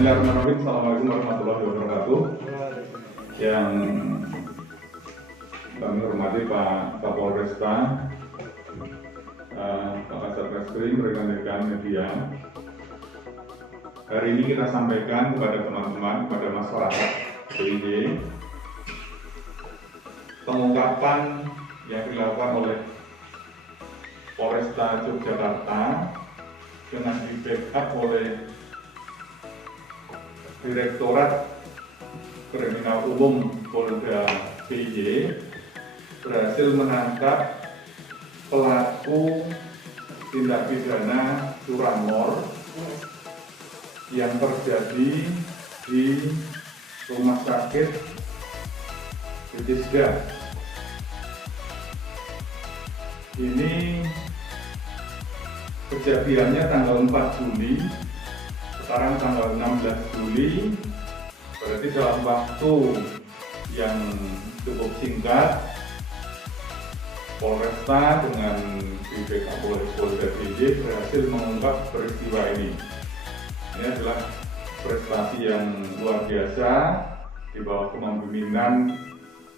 Bismillahirrahmanirrahim. Assalamualaikum warahmatullahi wabarakatuh. Yang kami hormati Pak Kapolresta, Pak Kasat Reskrim, rekan-rekan media. Hari ini kita sampaikan kepada teman-teman, kepada masyarakat DIY, pengungkapan yang dilakukan oleh Polresta Yogyakarta dengan di-backup oleh Direktorat Kriminal Umum Polda DIY berhasil menangkap pelaku tindak pidana curanmor yang terjadi di Rumah Sakit Bethesda. Ini kejadiannya tanggal 4 Juli, sekarang tanggal 16 Juli, berarti dalam waktu yang cukup singkat, Polresta dengan di-backup oleh Polda DIY berhasil mengungkap peristiwa ini. Ini adalah prestasi yang luar biasa di bawah kepemimpinan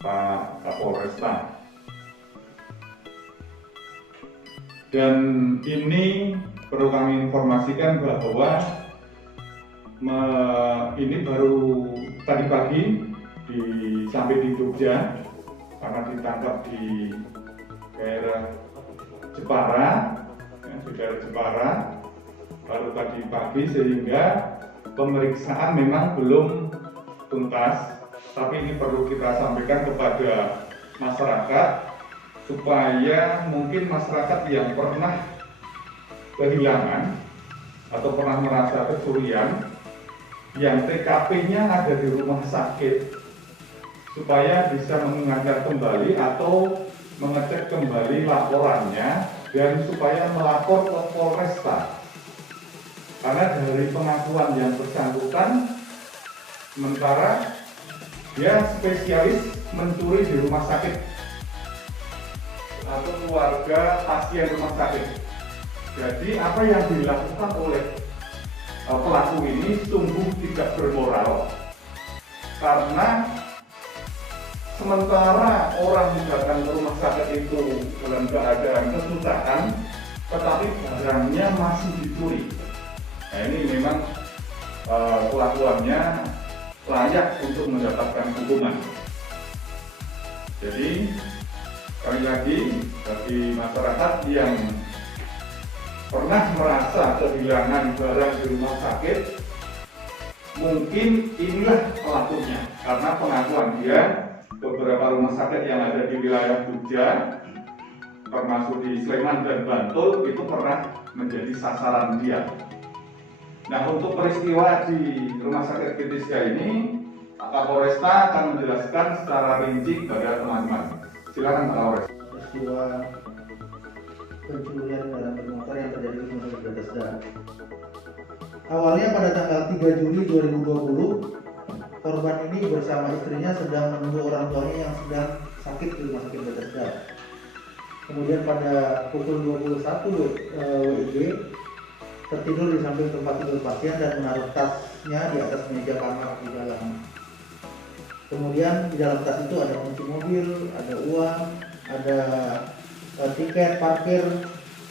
Pak Kapolresta. Dan ini perlu kami informasikan bahwa ini baru tadi pagi sampai di Jogja karena ditangkap di daerah Jepara, baru tadi pagi, sehingga pemeriksaan memang belum tuntas, tapi ini perlu kita sampaikan kepada masyarakat supaya mungkin masyarakat yang pernah kehilangan atau pernah merasa kecurian yang TKP-nya ada di rumah sakit, supaya bisa mengingatkan kembali atau mengecek kembali laporannya dan supaya melapor ke Polresta. Karena dari pengakuan yang bersangkutan, sementara dia spesialis mencuri di rumah sakit atau keluarga pasien rumah sakit. Jadi apa yang dilakukan oleh pelaku ini sungguh tidak bermoral, karena sementara orang datang ke rumah sakit itu dalam keadaan kesusahan, tetapi barangnya masih dicuri. Nah, ini memang kelakuannya layak untuk mendapatkan hukuman. Jadi sekali lagi, bagi masyarakat yang pernah merasa kehilangan barang di rumah sakit, mungkin inilah pelakunya, karena pengakuan dia beberapa rumah sakit yang ada di wilayah Jogja, termasuk di Sleman dan Bantul, itu pernah menjadi sasaran dia. Nah, untuk peristiwa di Rumah Sakit Bethesda ini, Pak Kapolresta akan menjelaskan secara rinci kepada teman-teman. Silakan Pak Kapolresta. Peristiwa pencurian kendaraan bermotor yang terjadi di Rumah Sakit Bethesda. Awalnya pada tanggal 3 Juli 2020, korban ini bersama istrinya sedang menunggu orang tuanya yang sedang sakit di Rumah Sakit Bethesda. Kemudian pada pukul 21 WIB tertidur di samping tempat tidur pasien dan menaruh tasnya di atas meja kamar di dalam. Kemudian di dalam tas itu ada kunci mobil, ada uang, ada tiket parkir,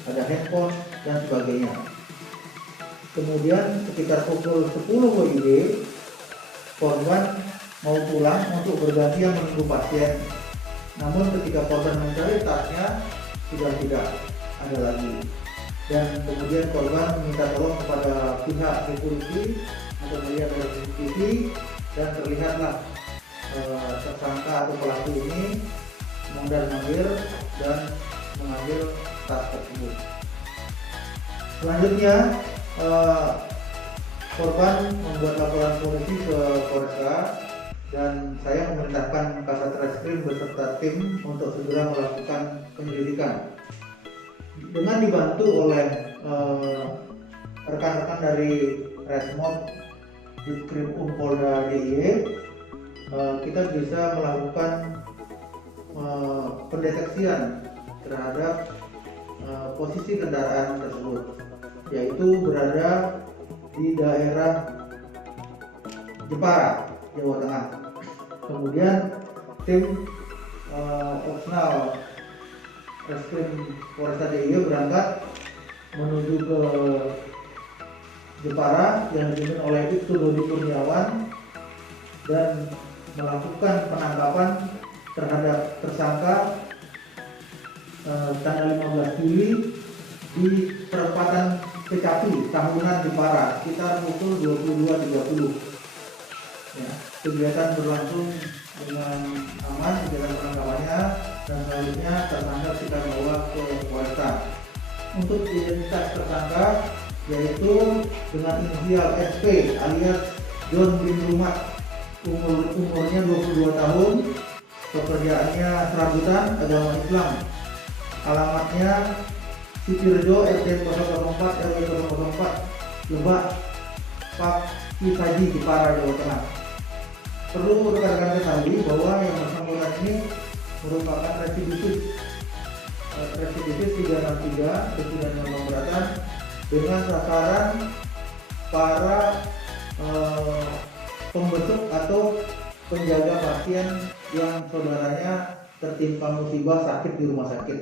ada handphone dan sebagainya. Kemudian sekitar pukul 10 WIB, korban mau pulang untuk bergantian menunggu pasien. Namun ketika korban mencari tasnya, sudah tidak ada lagi. Dan kemudian korban meminta tolong kepada pihak security untuk melihat dari CCTV, dan terlihatlah tersangka atau pelaku ini mondar-mandir dan mengambil tas tersebut. Selanjutnya korban membuat laporan polisi ke Polresta, dan saya memerintahkan Kasat Reskrim beserta tim untuk segera melakukan penyelidikan. Dengan dibantu oleh rekan-rekan dari Resmob Ditkrim Polda DIY, kita bisa melakukan pendeteksian terhadap posisi kendaraan tersebut, yaitu berada di daerah Jepara, Jawa Tengah. Kemudian tim opsional Reskrim Polresta DIY berangkat menuju ke Jepara yang dipimpin oleh Ibtu Dodi Kurniawan dan melakukan penangkapan terhadap tersangka tanggal 15 Juli di perempatan Kecapi, Tahunan Jepara, sekitar pukul 22.30. Ya, kegiatan berlangsung dengan aman, kegiatan penangkapannya, dan selanjutnya tersangka kita bawa ke Polresta. Untuk identitas tersangka yaitu dengan inisial SP alias John bin Rumat, umurnya 22 tahun, pekerjaannya serabutan, agama Islam, alamatnya Sitirjo RT 004 RW 004 Lebak Pak Kisaji, Jepara, Jawa Tengah. Perlu rekan-rekan ketahui bahwa yang bersangkutan ini merupakan residivis 363 pidana pemberatan dengan sasaran para pembentuk atau penjaga pasien yang saudaranya tertimpa musibah sakit di rumah sakit.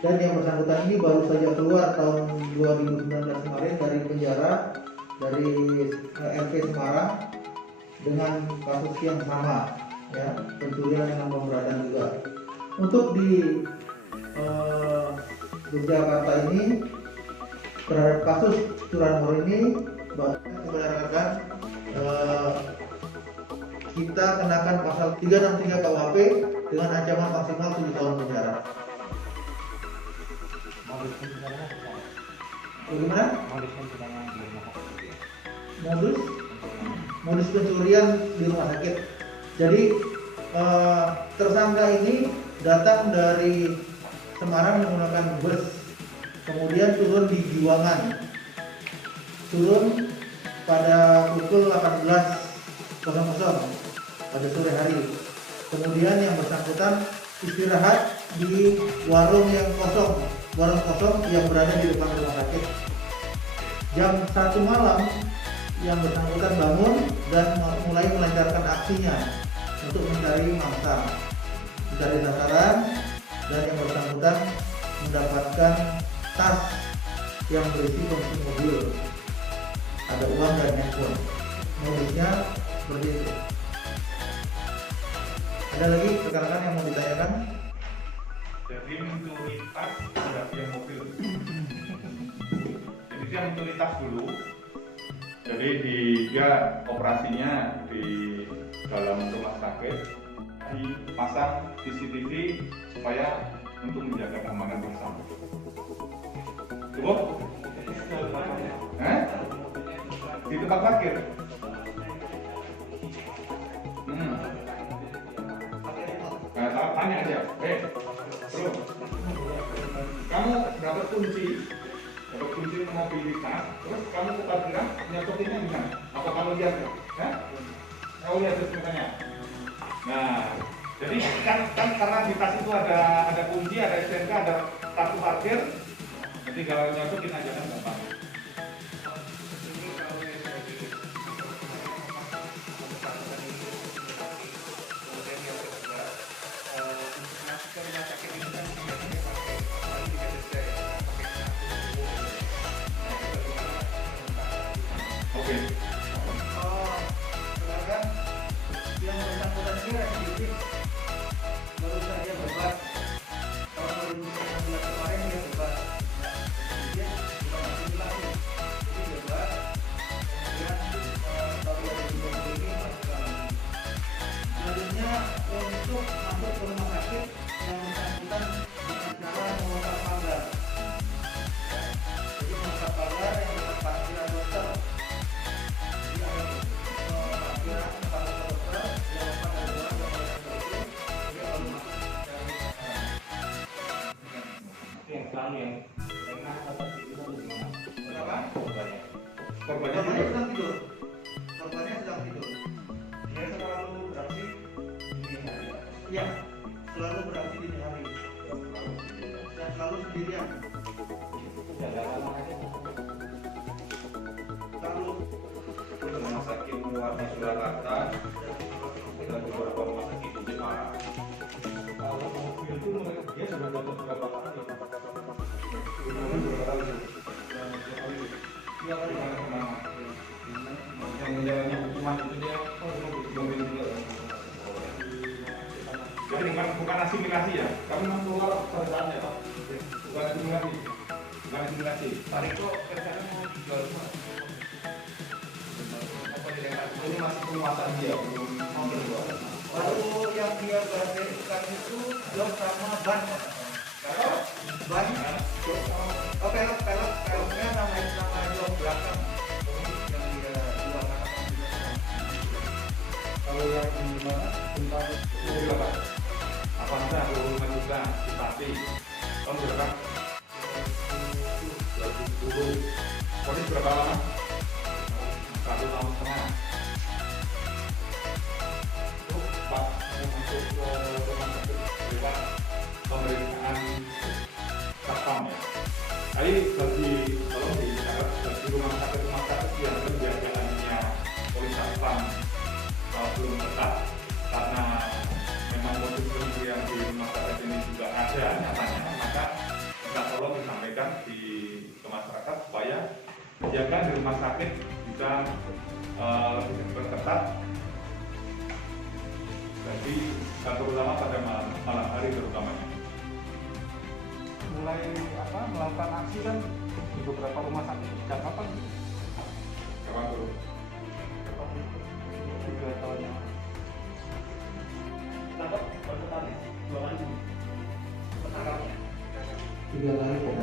Dan yang bersangkutan ini baru saja keluar tahun 2019 kemarin dari penjara dari LP Semarang dengan kasus yang sama, ya, pencurian dengan pemberatan juga. Untuk di Yogyakarta ini terhadap kasus curanmor ini, rekan-rekan, kita kenakan pasal 363 KUHP dengan ancaman maksimal 7 tahun penjara. Bagaimana? Modus pencurian di rumah sakit. Jadi tersangka ini datang dari Semarang menggunakan bus, kemudian turun di Giwangan, turun pada pukul 18.00 pada sore hari. Kemudian yang bersangkutan istirahat di warung kosong yang berada di depan rumah sakit. Jam 1 malam yang bersangkutan bangun dan mulai melancarkan aksinya untuk mencari mangsa, mencari sasaran, dan yang bersangkutan mendapatkan tas yang berisi kunci mobil, ada uang dan handphone. Modusnya seperti itu. Ada lagi rekan-rekan yang mau ditanyakan? Jadi mencuri tas tidak punya mobil. Jadi dia mencuri tas dulu. Jadi dia operasinya di dalam rumah sakit, dipasang CCTV supaya untuk menjaga keamanan bersama. Cukup? Di tempat parkir. Tanya aja, bro, kamu dapat kunci mobilitas, terus kamu ke parkiran, nyocokinnya gimana? Apa kamu lihat ya? Kamu lihat semuanya. Nah, jadi kan karena di tas itu ada kunci, ada STNK, ada kartu parkir, jadi kalau nyocokin aja kan gampang. Oke. Sekarang yang bersangkutan ini residivis, baru saja bebas tahun 2019 kemarin dia bebas. Dia bukan masih lagi, jadi bebas. Kemudian tahun 2020 ini masuk lagi. Selanjutnya untuk masuk ke rumah sakit yang bersangkutan dengan cara mengungkap pagar. Jadi mengungkap pagar yang dekat parkiran dokter. Korbannya sedang tidur. dia selalu beraksi dini hari. Iya, selalu beraksi dini hari dan selalu sendirian. Selalu Rumah sakit warna Surakarta dan beberapa rumah sakit di Jepara. Kalau mobil itu mereka dia sudah dapat berapa kali? Iya kali yang menjalani hukuman itu dia mobil juga. Jadi bukan asimilasi ya, kami memang keluar perusahaannya Pak. Bukan asimilasi, bukan asimilasi. Tarik kok kerjanya mau jual rumah. Apa ini masih penguasaan dia belum mau berjual. Baru yang dia verifikasikan itu jok sama ban. Kalau ban, oh peloknya nama jok belakang. Yang dia jual Kalau yang di mana tentang mobil apa? Apa saja rumah juga Cipati. Tahun berapa? 2010. Polis berapa lama? 1 tahun setengah. Itu Pak masuk ke rumah sakit lewat pemeriksaan satpam ya. Tapi bagi tolong dicatat bagi rumah sakit yang penjagaannya polis satpam belum tetap karena memang kondisi yang di rumah sakit ini juga ada nyatanya, maka kita tolong disampaikan ke masyarakat supaya penjagaan di rumah sakit bisa lebih diperketat, jadi terutama pada malam hari terutamanya. Mulai melakukan aksi kan di beberapa rumah sakit sejak kapan? Kapan dulu? 3 tahun yang lalu. Tangkap baru kali 2 kali. Ketangkapnya. 3 kali kok.